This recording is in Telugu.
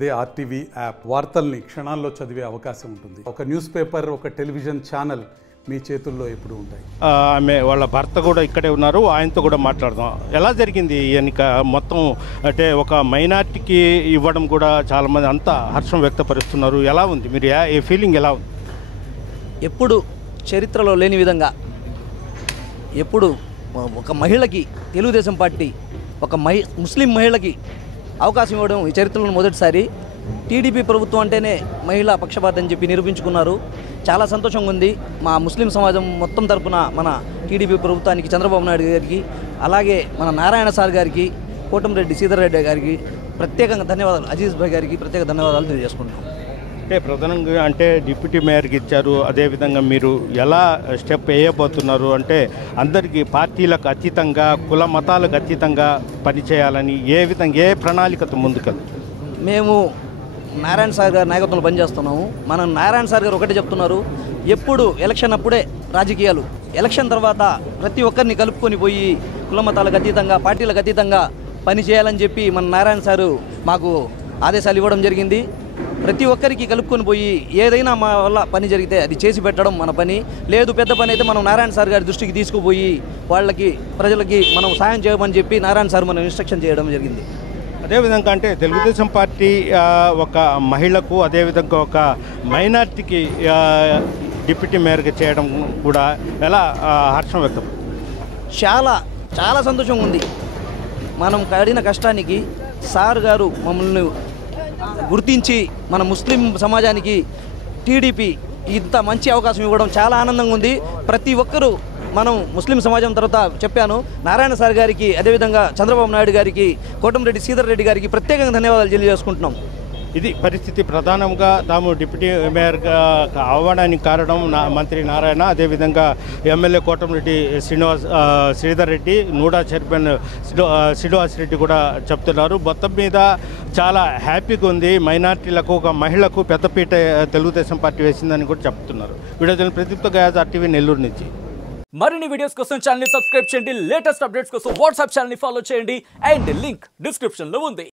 అదే ఆర్టీవీ యాప్ వార్తల్ని క్షణాల్లో చదివే అవకాశం ఉంటుంది. ఒక న్యూస్ పేపర్, ఒక టెలివిజన్ ఛానల్ మీ చేతుల్లో ఎప్పుడు ఉంటాయి. ఆమె వాళ్ళ భర్త కూడా ఇక్కడే ఉన్నారు, ఆయనతో కూడా మాట్లాడదాం. ఎలా జరిగింది ఎన్నిక మొత్తం? అంటే ఒక మైనార్టీకి ఇవ్వడం కూడా చాలామంది అంతా హర్షం వ్యక్తపరుస్తున్నారు. ఎలా ఉంది, మీరు ఏ ఫీలింగ్ ఎలా ఉంది? ఎప్పుడు చరిత్రలో లేని విధంగా ఎప్పుడు ఒక మహిళకి తెలుగుదేశం పార్టీ ఒక ముస్లిం మహిళకి అవకాశం ఇవ్వడం ఈ చరిత్రలో మొదటిసారి. టీడీపీ ప్రభుత్వం అంటేనే మహిళా పక్షపాతం అని చెప్పి నిరూపించుకున్నారు. చాలా సంతోషంగా ఉంది. మా ముస్లిం సమాజం మొత్తం తరపున మన టీడీపీ ప్రభుత్వానికి, చంద్రబాబు నాయుడు గారికి, అలాగే మన నారాయణ సార్ గారికి, కోటంరెడ్డి శ్రీధర్ రెడ్డి గారికి ప్రత్యేకంగా ధన్యవాదాలు, అజీజ్ భాయ్ గారికి ప్రత్యేక ధన్యవాదాలు తెలియజేసుకుంటున్నాం. అంటే ప్రధానంగా అంటే డిప్యూటీ మేయర్కి ఇచ్చారు, అదేవిధంగా మీరు ఎలా స్టెప్ వేయబోతున్నారు? అంటే అందరికీ పార్టీలకు అతీతంగా, కుల మతాలకు అతీతంగా పనిచేయాలని ఏ ప్రణాళికతో ముందుకెళ్తారు? మేము నారాయణ సార్ గారి నాయకత్వంలో పనిచేస్తున్నాము. మనం నారాయణ సార్ గారు ఒకటే చెప్తున్నారు, ఎప్పుడు ఎలక్షన్ అప్పుడే రాజకీయాలు, ఎలక్షన్ తర్వాత ప్రతి ఒక్కరిని కలుపుకొని పోయి కుల మతాలకు అతీతంగా, పార్టీలకు అతీతంగా పని చేయాలని చెప్పి మన నారాయణ సారు మాకు ఆదేశాలు ఇవ్వడం జరిగింది. ప్రతి ఒక్కరికి కలుపుకొని పోయి ఏదైనా మా వల్ల పని జరిగితే అది చేసి పెట్టడం మన పని. లేదు పెద్ద పని అయితే మనం నారాయణ సార్ గారి దృష్టికి తీసుకుపోయి వాళ్ళకి, ప్రజలకి మనం సాయం చేయమని చెప్పి నారాయణ సార్ మనం ఇన్స్ట్రక్షన్ చేయడం జరిగింది. అదేవిధంగా అంటే తెలుగుదేశం పార్టీ ఒక మహిళకు, అదేవిధంగా ఒక మైనార్టీకి డిప్యూటీ మేయర్గా చేయడం కూడా ఎలా హర్షం వ్యక్తం? చాలా సంతోషంగా ఉంది. మనం కడిన కష్టానికి సార్ గారు మమ్మల్ని గుర్తించి మన ముస్లిం సమాజానికి టీడీపీ ఇంత మంచి అవకాశం ఇవ్వడం చాలా ఆనందంగా ఉంది. ప్రతి ఒక్కరూ మనం ముస్లిం సమాజం తర్వాత చెప్పాను, నారాయణ సార్ గారికి, అదేవిధంగా చంద్రబాబు నాయుడు గారికి, కోటంరెడ్డి శ్రీధర్ రెడ్డి గారికి ప్రత్యేకంగా ధన్యవాదాలు తెలియజేసుకుంటున్నాం. ఇది పరిస్థితి. ప్రధానంగా తాము డిప్యూటీ మేయర్గా అవ్వడానికి కారణం మంత్రి నారాయణ, అదేవిధంగా MLA Kotamreddy Sridhar Reddy, NUDA chairman Srinivas Reddy కూడా చెప్తున్నారు. మొత్తం మీద చాలా హ్యాపీగా ఉంది. మైనార్టీలకు, ఒక మహిళకు పెద్దపీట తెలుగుదేశం పార్టీ వేసిందని కూడా చెప్తున్నారు. వీడియో ప్రదీప్తో గయాజ్, ఆర్టీవీ నెల్లూరు నుంచి. మరిన్ని వీడియోస్ కోసం ఛానల్ ని సబ్స్క్రైబ్ చేయండి. లేటెస్ట్ అప్డేట్స్ కోసం వాట్సాప్ ఛానల్ ని ఫాలో చేయండి. అండ్ లింక్ డిస్క్రిప్షన్ లో ఉంది.